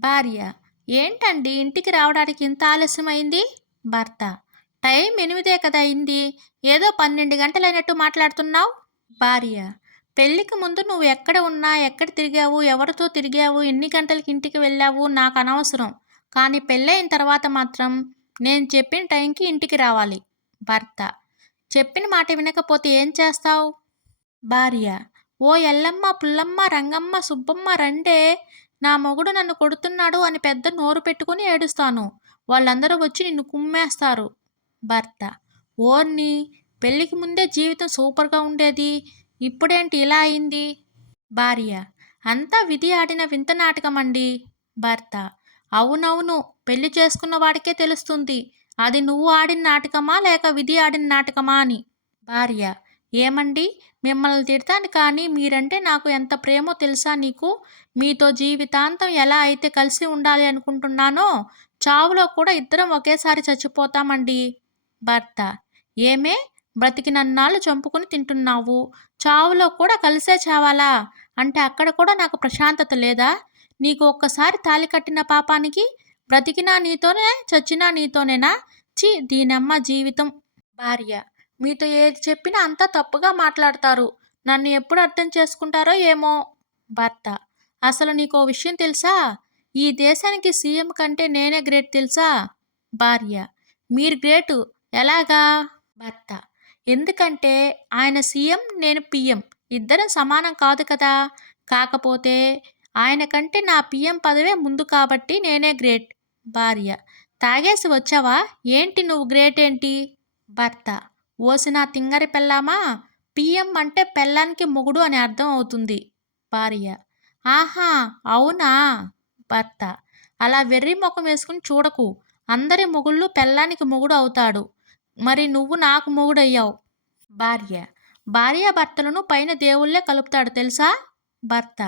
భార్య: ఏంటండి ఇంటికి రావడానికి ఇంత ఆలస్యమైంది? భర్త: టైం 8 కదా అయింది. ఏదో 12 గంటలైనట్టు మాట్లాడుతున్నావు. భార్య: పెళ్ళికి ముందు నువ్వు ఎక్కడ ఉన్నా, ఎక్కడ తిరిగావు, ఎవరితో తిరిగావు, ఎన్ని గంటలకి ఇంటికి వెళ్ళావు నాకు అనవసరం. కానీ పెళ్ళయిన తర్వాత మాత్రం నేను చెప్పిన టైంకి ఇంటికి రావాలి. భర్త: చెప్పిన మాట వినకపోతే ఏం చేస్తావు? భార్య: ఓ ఎల్లమ్మ, పుల్లమ్మ, రంగమ్మ, సుబ్బమ్మ రండే, నా మొగుడు నన్ను కొడుతున్నాడు అని పెద్ద నోరు పెట్టుకుని ఏడుస్తాను. వాళ్ళందరూ వచ్చి నిన్ను కుమ్మేస్తారు. భర్త: ఓర్ని, పెళ్ళికి ముందే జీవితం సూపర్గా ఉండేది, ఇప్పుడేంటి ఇలా అయింది? భార్య: అంతా విధి ఆడిన వింత నాటకమండి. భర్త: అవునవును, పెళ్లి చేసుకున్న వాడికే తెలుస్తుంది అది నువ్వు ఆడిన నాటకమా లేక విధి ఆడిన నాటకమా అని. భార్య: ఏమండి, మిమ్మల్ని తిడతాను కానీ మీరంటే నాకు ఎంత ప్రేమో తెలుసా నీకు? మీతో జీవితాంతం ఎలా అయితే కలిసి ఉండాలి అనుకుంటున్నానో, చావులో కూడా ఇద్దరం ఒకేసారి చచ్చిపోతామండి. భర్త: ఏమే, బ్రతికినన్నాళ్ళు చంపుకుని తింటున్నావు, చావులో కూడా కలిసే చావాలా? అంటే అక్కడ కూడా నాకు ప్రశాంతత లేదా? నీకు ఒక్కసారి తాళి కట్టిన పాపానికి బ్రతికినా నీతోనే, చచ్చినా నీతోనేనా? ఛీ, దీనమ్మ జీవితం. భార్య: మీతో ఏది చెప్పినా అంతా తప్పుగా మాట్లాడతారు, నన్ను ఎప్పుడు అర్థం చేసుకుంటారో ఏమో. భర్త: అసలు నీకో విషయం తెలుసా? ఈ దేశానికి సీఎం కంటే నేనే గ్రేట్ తెలుసా? భార్య: మీరు గ్రేటు, ఎలాగా? భర్త: ఎందుకంటే ఆయన సీఎం, నేను పిఎం, ఇద్దరం సమానం కాదు కదా. కాకపోతే ఆయన కంటే నా పిఎం పదవే ముందు కాబట్టి నేనే గ్రేట్. భార్య: తాగేసి వచ్చావా ఏంటి, నువ్వు గ్రేట్ ఏంటి? భర్త: ఓసిన తింగరి పెళ్ళామా, పిఎం అంటే పెళ్ళానికి మొగుడు అని అర్థం అవుతుంది. భార్య: ఆహా, అవునా? భర్త: అలా వెర్రి ముఖం వేసుకుని చూడకు, అందరి మొగుళ్ళు పెళ్ళానికి మొగుడు అవుతాడు, మరి నువ్వు నాకు మొగుడయ్యావు. భార్య: భార్యాభర్తలను పైన దేవుళ్ళే కలుపుతాడు తెలుసా? భర్త: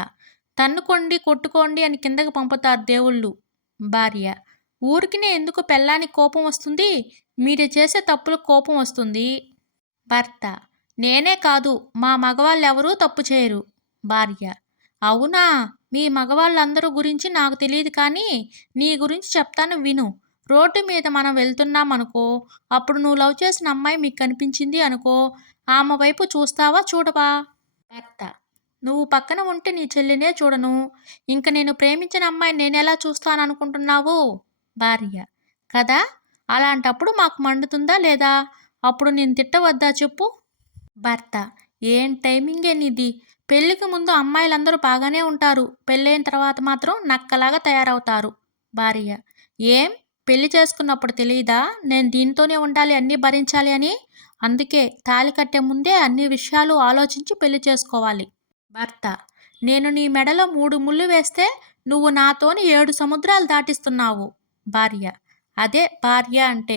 తన్నుకోండి, కొట్టుకోండి అని కిందకి పంపుతారు దేవుళ్ళు. భార్య: ఊరికినే ఎందుకు పెళ్ళానికి కోపం వస్తుంది? మీరు చేసే తప్పులకు కోపం వస్తుంది. భర్త: నేనే కాదు, మా మగవాళ్ళెవరూ తప్పు చేయరు. భార్య: అవునా, మీ మగవాళ్ళందరూ గురించి నాకు తెలియదు కానీ నీ గురించి చెప్తాను విను. రోడ్డు మీద మనం వెళ్తున్నాం అనుకో, అప్పుడు నువ్వు లవ్ చేసిన అమ్మాయి మీకు కనిపించింది అనుకో, ఆమె వైపు చూస్తావా చూడవా? భర్త: నువ్వు పక్కన ఉంటే నీ చెల్లినే చూడను, ఇంక నేను ప్రేమించిన అమ్మాయి నేనెలా చూస్తాననుకుంటున్నావు? భార్య: కదా, అలాంటప్పుడు మాకు మండుతుందా లేదా? అప్పుడు నేను తిట్టవద్దా చెప్పు? భర్త: ఏం టైమింగే నీది, పెళ్ళికి ముందు అమ్మాయిలందరూ బాగానే ఉంటారు, పెళ్ళైన తర్వాత మాత్రం నక్కలాగా తయారవుతారు. భార్య: ఏం, పెళ్లి చేసుకున్నప్పుడు తెలియదా నేను దీంతోనే ఉండాలి, అన్నీ భరించాలి అని? అందుకే తాళి కట్టే ముందే అన్ని విషయాలు ఆలోచించి పెళ్లి చేసుకోవాలి. భర్త: నేను నీ మెడలో 3 ముళ్ళు వేస్తే నువ్వు నాతోని 7 సముద్రాలు దాటిస్తున్నావు. భార్య: అదే భార్య అంటే.